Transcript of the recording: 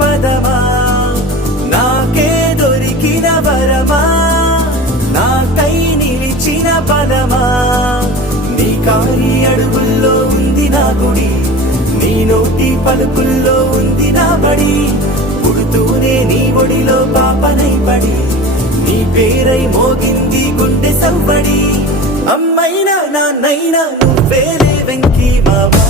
పదమా నాకే దొరికిన వరమా నాకై నిలిచిన పదమా నీ కాలి అడుగుల్లో ఉంది నా గుడి నీ నోటి పలుకుల్లో ఉంది నా బడి పుడుతూనే నీ ఒడిలో పాపనై పడి నీ పేరై మోగింది గుండె సవ్వడి అమ్మైనా నాన్నైనా నువ్వేలే వెంకీ మావా